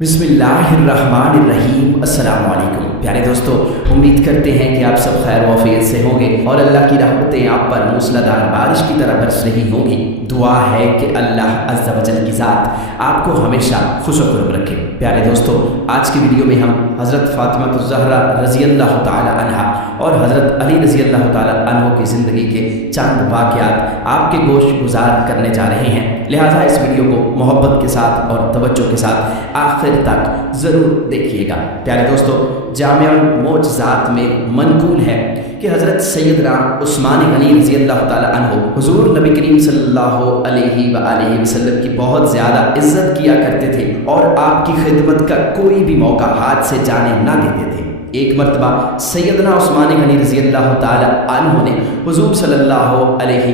बिस्मिल्लाहिर्रहमानिर्रहीम। अस्सलाम वालेकुम प्यारे दोस्तों, उम्मीद करते हैं कि आप सब खैर वफ़ीयत से होंगे और अल्लाह की रहमतें आप पर मूसलाधार बारिश की तरह बरस रही होंगी। दुआ है कि अल्लाह अज़्ज़ा वजल की ज़ात आपको हमेशा खुश-व-खुर्म रखे। प्यारे दोस्तों, आज की वीडियो में हम हज़रत फ़ातिमा ज़हरा रज़ी अल्लाह तआला अन्हा और हज़रत अली रज़ी अल्लाह तआला अन्हो की ज़िंदगी के चंद वाक़यात आपके गोश गुजार करने जा रहे हैं। लिहाजा इस वीडियो को मोहब्बत के साथ और तवज्जो के साथ आखिर तक ज़रूर देखिएगा। प्यारे दोस्तों, जामिउल मोअज़्ज़ात में मनकूल है कि हज़रत सैयदना उस्मान गनी रज़ी अल्लाह तआला अन्हो हुज़ूर नबी करीम सल्लल्लाहु अलैहि वसल्लम की बहुत ज़्यादा इज़्ज़त किया करते थे और आपकी खिदमत का कोई भी मौका हाथ से जाने ना देते थे। एक मरतबा सैयदना उस्मान गनी रज़ी अल्लाह तआला अन्हो ने हुज़ूर सल्लल्लाहु अलैहि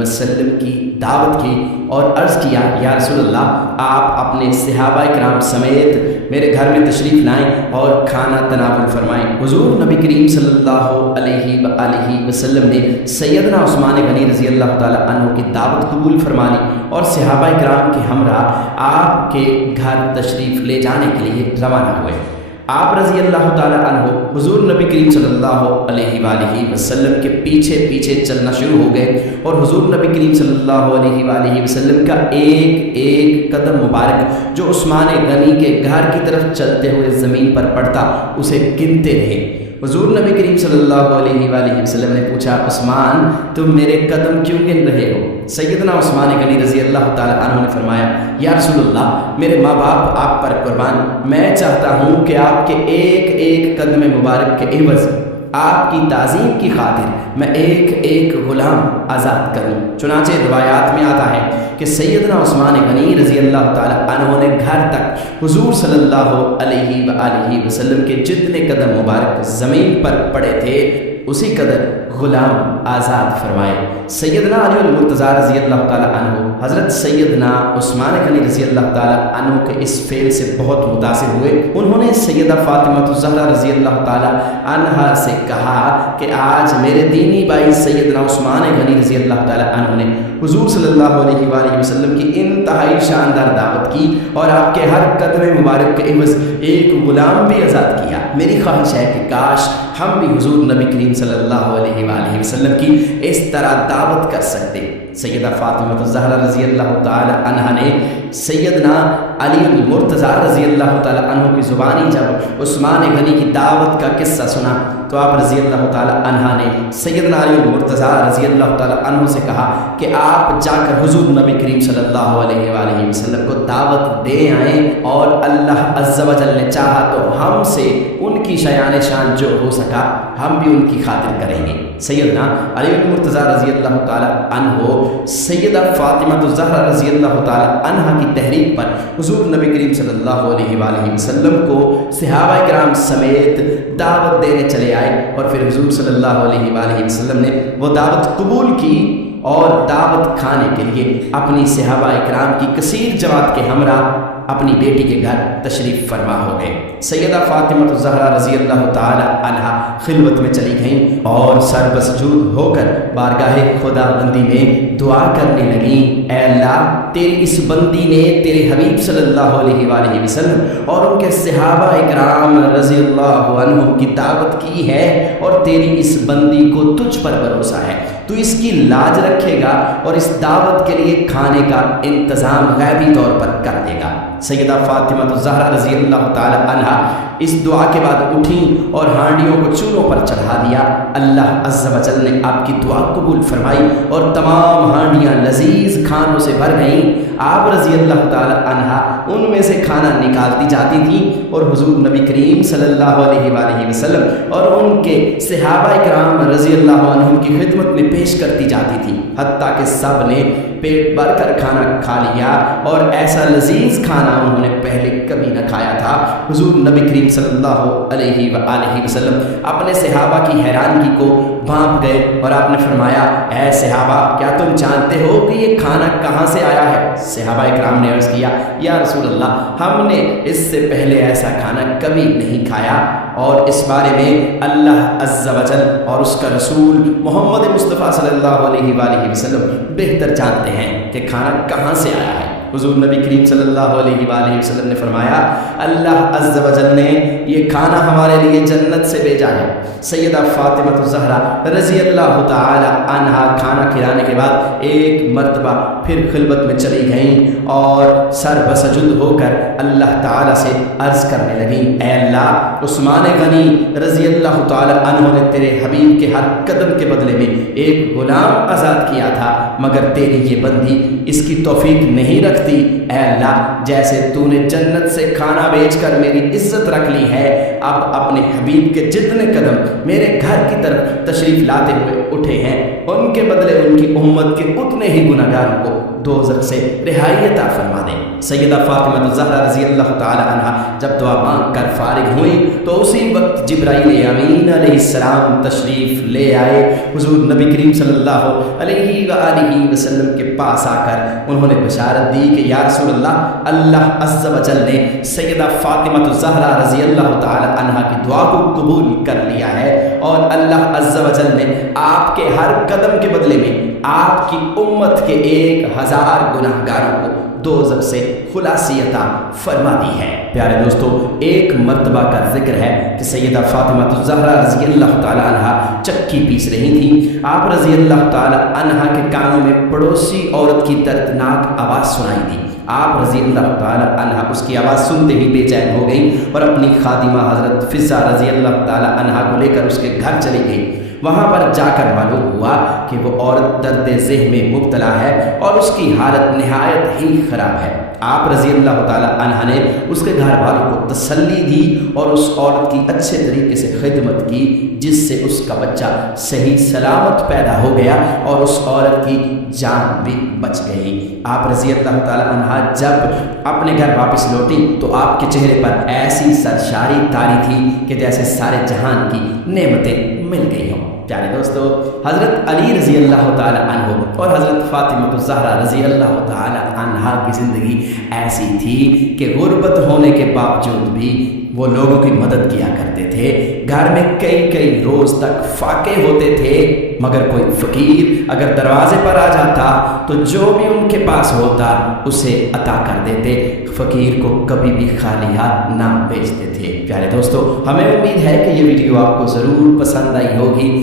वसल्लम की दावत की और अर्ज़ किया, या रसूल अल्लाह, आप अपने सहाबाए किराम समेत मेरे घर में तशरीफ़ लाएँ और खाना तनावुल फरमाएँ। हुज़ूर नबी करीम सल्लल्लाहु अलैहि वसल्लम ने सैयदना उस्मान गनी रज़ी अल्लाह तआला अन्हो की दावत कबूल फरमा ली और सहाबाए किराम के हमरा आपके घर तशरीफ़ ले जाने के लिए रवाना हुए। आप रज़ी अल्लाह तआला अन्हो हुज़ूर नबी करीम सल्लल्लाहु अलैहि वसल्लम के पीछे पीछे चलना शुरू हो गए और हुज़ूर नबी करीम सल्लल्लाहु अलैहि वसल्लम का एक एक कदम मुबारक जो उस्मान गनी के घर की तरफ चलते हुए ज़मीन पर पड़ता उसे गिनते रहे। हुज़ूर नबी करीम सल्लल्लाहु अलैहि वसल्लम ने पूछा, उस्मान, तुम मेरे कदम क्यों गिन रहे हो? सैयदना उस्मान गनी रज़ी अल्लाह तआला अन्हु ने फरमाया, या रसूलल्लाह, मेरे माँ बाप आप पर कुर्बान, मैं चाहता हूँ कि आपके एक एक कदम मुबारक के एवज़ आपकी ताज़ीम की खातिर मैं एक एक ग़ुलाम आज़ाद करूँ। चुनांचे रिवायात में आता है कि सैयदना उस्मान गनी रज़ी अल्लाह तआला अन्हु ने घर तक हुज़ूर सल्लल्लाहु अलैहि वसल्लम के जितने कदम मुबारक ज़मीन पर पड़े थे उसी कदर ग़ुलाम आज़ाद फरमाए। सैयदना अली मुर्तज़ा रज़ी अल्लाह तआला अन्हु हज़रत सैयदना उस्मान गनी रज़ी अल्लाह तआला अन्हु के इस फ़ेल से बहुत मुतासिर हुए। उन्होंने सैयदा फ़ातिमा ज़हरा रज़ी अल्लाह तआला अन्हा से कहा कि आज मेरे दीनी भाई सैयदना उस्मान गनी रज़ी अल्लाह तआला अन्हु ने हुज़ूर सल्लल्लाहु अलैहि वसल्लम की इंतहाई शानदार दावत की और आपके हर कदम मुबारक के एवज़ एक ग़ुलाम भी आज़ाद किया। मेरी ख्वाहिश है कि काश हम भी हुज़ूर नबी करीम सल्लल्लाहु अलैहि वसल्लम की इस तरह दावत कर सकते। सैयदा फ़ातिमा ज़हरा रज़ी अल्लाह तआला अन्हा ने सैयदना अली मुर्तज़ा रज़ी अल्लाह तआला अन्हु की ज़ुबानी जब उस्मान गनी की दावत का किस्सा सुना तो आप रज़ी अल्लाह तआला अन्हा ने सैयदना अली मुर्तज़ा रज़ी अल्लाह तआला अन्हु से कहा कि आप जाकर हुज़ूर नबी करीम सल्लल्लाहु अलैहि वसल्लम को दावत दे आएँ और अल्लाह अज़्ज़ा वजल ने चाहा तो हमसे उनकी शयान शान जो हो सका हम भी उनकी खातिर करेंगे। सैयदना अली मुर्तज़ा रज़ी अल्लाह तआला अन्हो सैयदा फ़ातिमा ज़हरा रज़ी अल्लाह तआला अन्हा की तहरीक पर हुज़ूर नबी करीम सल्लल्लाहु अलैहि वसल्लम को सहाबाए किराम समेत दावत देने चले आए और फिर हुज़ूर सल्लल्लाहु अलैहि वसल्लम ने वो दावत कबूल की और दावत खाने के लिए अपनी सहाबाए किराम की कसीर जमात के हमरा अपनी बेटी के घर तशरीफ़ फरमा हो गए। सैयदा फ़ातिमा ज़हरा रज़ी अल्लाह तआला अन्हा खिलवत में चली गईं और सरबसजूद होकर बारगाहे खुदाबंदी में दुआ करने लगीं, ऐ अल्लाह, तेरी इस बंदी ने तेरे हबीब सल्लल्लाहु अलैहि वसल्लम और उनके सहाबाए किराम रज़ी अल्लाह अन्हुम की दावत की है और तेरी इस बंदी को तुझ पर भरोसा है, तू इसकी लाज रखेगा और इस दावत के लिए खाने का इंतज़ाम गैबी तौर पर कर देगा। सैयदा फ़ातिमा ज़हरा रज़ी अल्लाह तआला अन्हा इस दुआ के बाद उठी और हांडियों को चूल्हों पर चढ़ा दिया। अल्लाह अज़्ज़ा वजल ने आपकी दुआ कबूल फरमाई और तमाम हांडियाँ लजीज खानों से भर गईं। आप रज़ी अल्लाह तआला अन्हा उनमें से खाना निकालती जाती थी और हुज़ूर नबी करीम सल्लल्लाहु अलैहि वसल्लम और उनके सहाबाए किराम रज़ी अल्लाह अन्हुम की खिदमत में पेश करती जाती थी, हत्ता कि सब ने पेट भर कर खाना खा लिया और ऐसा लजीज खाना उन्होंने पहले कभी न खाया था। हुज़ूर नबी करीम सल्लल्लाहु अलैहि वसल्लम अपने सहाबा की हैरानगी को भांप गए और आपने फरमाया, ऐ सहाबा, क्या तुम जानते हो कि ये खाना कहाँ से आया है? सहाबाए किराम ने अर्ज़ किया, या रसूल अल्लाह, हमने इससे पहले ऐसा खाना कभी नहीं खाया और इस बारे में अल्लाह अज़्ज़ा वजल और उसका रसूल मोहम्मद मुस्तफ़ा सल्लल्लाहु अलैहि वसल्लम बेहतर जानते हैं कि खाना कहाँ से आया है। हुजूर नबी करीम सल्लल्लाहु अलैहि वसल्लम ने फरमाया, अल्लाह अज़्ज़ व जल ने ये खाना हमारे लिए जन्नत से भेजा है। सैयदा फातिमा ज़हरा रज़ी अल्लाह ताला अन्हा खाना खिलाने के बाद एक मर्तबा फिर खिलवत में चली गईं और सर बसजुद होकर अल्लाह ताला से अर्ज़ करने लगीं, ऐ अल्लाह, उस्मान गनी रज़ी अल्लाह ताला अन्हु ने तेरे हबीब के हर कदम के बदले में एक गुलाम आज़ाद किया था, मगर तेरी ये बंदी इसकी तौफीक नहीं रखती। ऐ अल्लाह, जैसे तूने जन्नत से खाना बेचकर मेरी इज्जत रख ली है, अब अपने हबीब के जितने कदम मेरे घर की तरफ तशरीफ़ लाते हुए उठे हैं, उनके बदले उनकी उम्मत के उतने ही गुनहगारों को दोज़ख से रिहाई अता फरमा दे। सैयदा फातिमा ज़हरा रज़ी अल्लाह ताला अन्हा जब दुआ मांग कर फारिग हुई तो उसी वक्त जिब्राईल अमीन अलैहिस्सलाम तशरीफ़ ले आए। हुज़ूर नबी करीम सल्लल्लाहु अलैहि वसल्लम के पास आकर उन्होंने बशारत दी कि या रसूलल्लाह, अल्लाह अज़्ज़ व जल ने सैयदा फातिमा ज़हरा रज़ी अल्लाह ताला अन्हा की दुआ को कबूल कर लिया है और अल्लाह अज़्ज़ व जल ने आपके हर कदम के बदले में आपकी उम्मत के 1000 गुनाहगारों को दोज़ख से खुलासी अता फरमा दी है। प्यारे दोस्तों, एक मर्तबा का जिक्र है कि सैयदा फातिमा ज़हरा रज़ी अल्लाह ताला अन्हा चक्की पीस रही थी। आप रज़ी अल्लाह ताला अन्हा के कानों में पड़ोसी औरत की दर्दनाक आवाज़ सुनाई दी। आप रज़ी अल्लाह ताला अन्हा उसकी आवाज़ सुनते ही बेचैन हो गई और अपनी खादिमा हज़रत फ़िज़ा रज़ी अल्लाह ताला अन्हा को लेकर उसके घर चली गई। वहाँ पर जाकर मालूम हुआ कि वो औरत दर्द ज़ेह में मुब्तला है और उसकी हालत निहायत ही ख़राब है। आप रज़ी अल्लाह ताला अन्हा ने उसके घर वालों को तसल्ली दी और उस औरत की अच्छे तरीके से खिदमत की, जिससे उसका बच्चा सही सलामत पैदा हो गया और उस औरत की जान भी बच गई। आप रज़ी अल्लाह ताला अन्हा जब अपने घर वापस लौटी तो आपके चेहरे पर ऐसी सरशारी तारी थी कि जैसे सारे जहान की नेमतें मिल गई हों। प्यारे दोस्तों, हज़रत अली रज़ी अल्लाह ताला अन्हु और हज़रत फातिमा ज़हरा रज़ी अल्लाह ताला अन्हा की ज़िंदगी ऐसी थी कि गुर्बत होने के बावजूद भी वो लोगों की मदद किया करते थे। घर में कई कई रोज़ तक फाके होते थे, मगर कोई फ़कीर अगर दरवाज़े पर आ जाता तो जो भी उनके पास होता उसे अता कर देते। फ़कीर को कभी भी खाली हाथ ना भेजते थे। प्यारे दोस्तों, हमें उम्मीद है कि ये वीडियो आपको ज़रूर पसंद आई होगी।